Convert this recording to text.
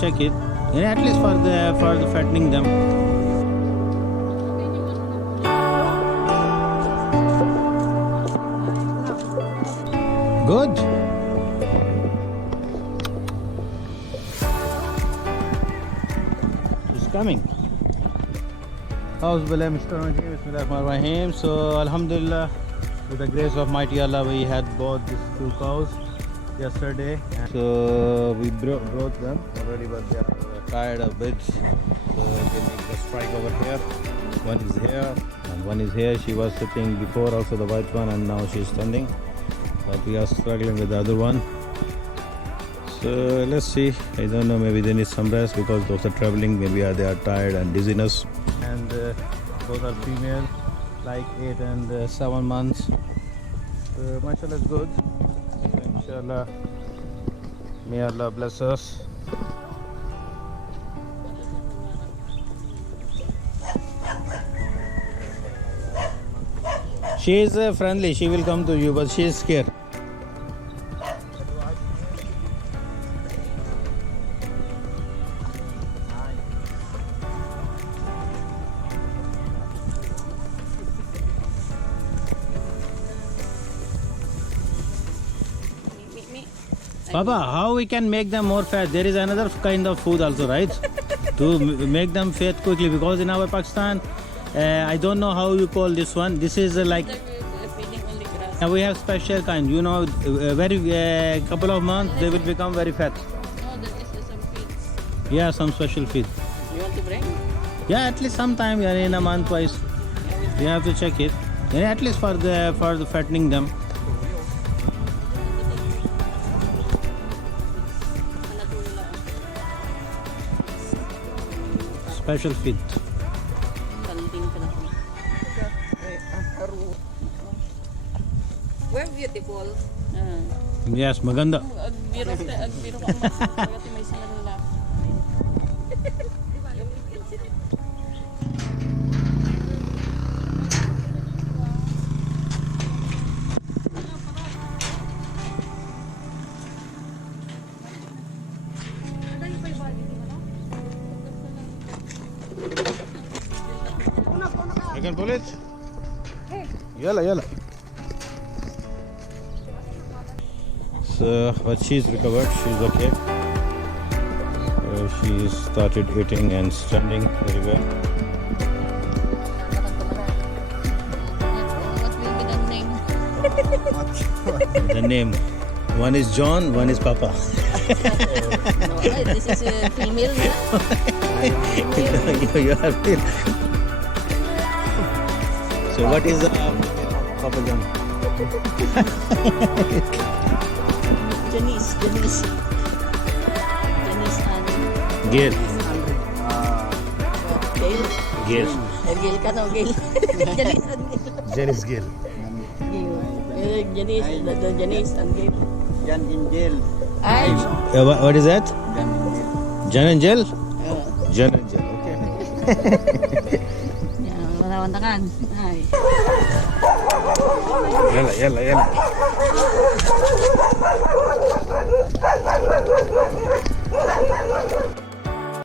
check it. Yeah, at least for the fattening them. Good. She's coming. Bismillahirrahmanirrahim. So Alhamdulillah, with the grace of mighty Allah, we had bought these 2 cows yesterday. So we brought them already, but they are tired a bit. So they make the strike over here. One is here and one is here. She was sitting before also, the white one, and now she is standing. But we are struggling with the other one. So let's see. I don't know, maybe they need some rest because of the traveling. Maybe they are tired and dizziness. And both are female, like 8 and 7 months. Mashallah is good. So inshallah, may Allah bless us. She is friendly. She will come to you, but she is scared. Papa, how we can make them more fat? There is another kind of food also, right? To make them fat quickly, because in our Pakistan, I don't know how you call this one. This is like we have special kind. You know, very couple of months they will become very fat. No, there is some feeds. Yeah, some special feed. You want to bring? Yeah, at least sometime, yeah, in a month twice. We have to check it. Yeah, at least for the fattening them. Special feed. We're beautiful. Yes, maganda. Agbiro ka mo. Pagkati may sila nila. I can pull it? Yalla. So, but she's recovered, she's okay. So she started eating and standing very well. What will be the name? The name, one is John, one is Papa. No, this is a female. You are real. So what is Papa John? Janice and Gail. Gail. Gail. Gail ka no, Gail. Janice and Gail. Janice Gail. Janice and Gail. Jan in jail. Ay. What is that? Jan in jail. Jan and Gel? Jan and Gel, okay. Wala-wantakan. Ay. Yalla.